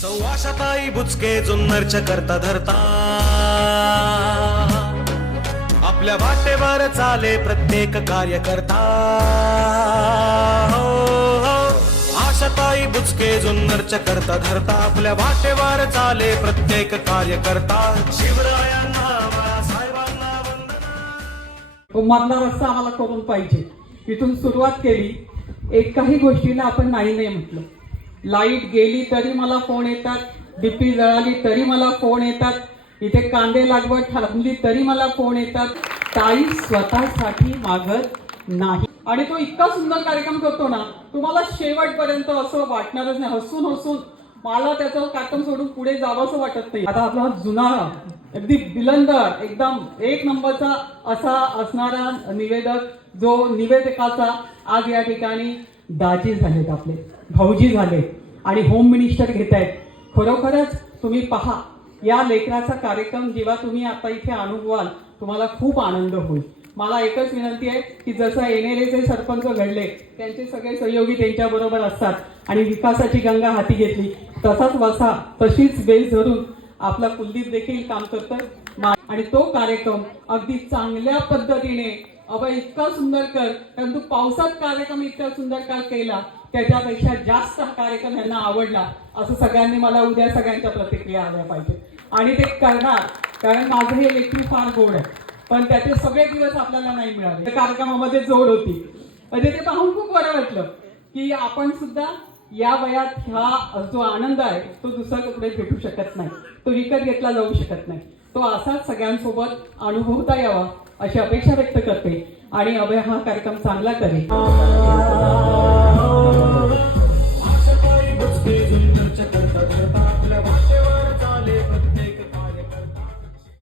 सौवाशताई बुचके जुन्नरच्या करता धरता आपल्या वाटेवर चाले प्रत्येक कार्यकर्ता हो, हो. आशाताई बुचके जुन्नरच्या करता धरता आपल्या वाटेवर चाले प्रत्येक कार्यकर्ता शिवरायांना बाळासाहेबांना वंदना. मधला रस्ता आम्हाला करून पाहिजे. इथून सुरुवात केली. एकाही गोष्टीला आपण नाही म्हटलं. लाईट गेली तरी मला फोन येतात, डीपी जळाली तरी मला फोन येतात, इथे कांदे लागवड थांबली तरी मला फोन येतात. ताई स्वतःसाठी मागत नाही आणि तो इतका सुंदर कार्यक्रम करतो ना, तुम्हाला शेवटपर्यंत असं वाटणारच नाही. हसून हसून मला त्याचं कार्यक्रम सोडून पुढे जावंसं वाटत नाही. आता आपला जुना अगदी बिलंदर एकदम एक नंबरचा असा असणारा निवेदक, जो निवेदकाचा आज या ठिकाणी दाजी झालेत, आपले भाऊजी झाले आणि होम मिनिस्टर घेत आहेत. खरोखरच तुम्ही पहा, या लेकराचा कार्यक्रम जेव्हा तुम्ही आता इथे अनुभवाल तुम्हाला खूप आनंद होईल. मला एकच विनंती आहे की जसं येणेरेचे सरपंच घडले, त्यांचे सगळे सहयोगी त्यांच्या बरोबर असतात आणि विकासाची गंगा हाती घेतली, तसाच वसा तशीच बेस धरून आपला कुलदीप देखील काम करतोय आणि तो कार्यक्रम अगदी चांगल्या पद्धतीने इतका सुंदर कर, कारण तू पावसात कार्यक्रम इतका सुंदर का केला, त्याच्यापेक्षा जास्त हा कार्यक्रम यांना आवडला असं सगळ्यांनी मला उद्या सगळ्यांच्या प्रतिक्रिया आल्या पाहिजे आणि ते करणार. कारण माझं हे लेखी फार गोड आहे, पण त्याचे सगळे दिवस आपल्याला नाही मिळाले. त्या कार्यक्रमामध्ये जोड होती. म्हणजे ते पाहून खूप बरं वाटलं की आपण सुद्धा या वयात हा जो आनंद आहे तो दुसऱ्या कुठे भेटू शकत नाही, तो विकत घेतला जाऊ शकत नाही. तो असाच सगळ्यांसोबत अनुभवता यावा अशी अपेक्षा व्यक्त करते आणि अभय हा कार्यक्रम चांगला करेल.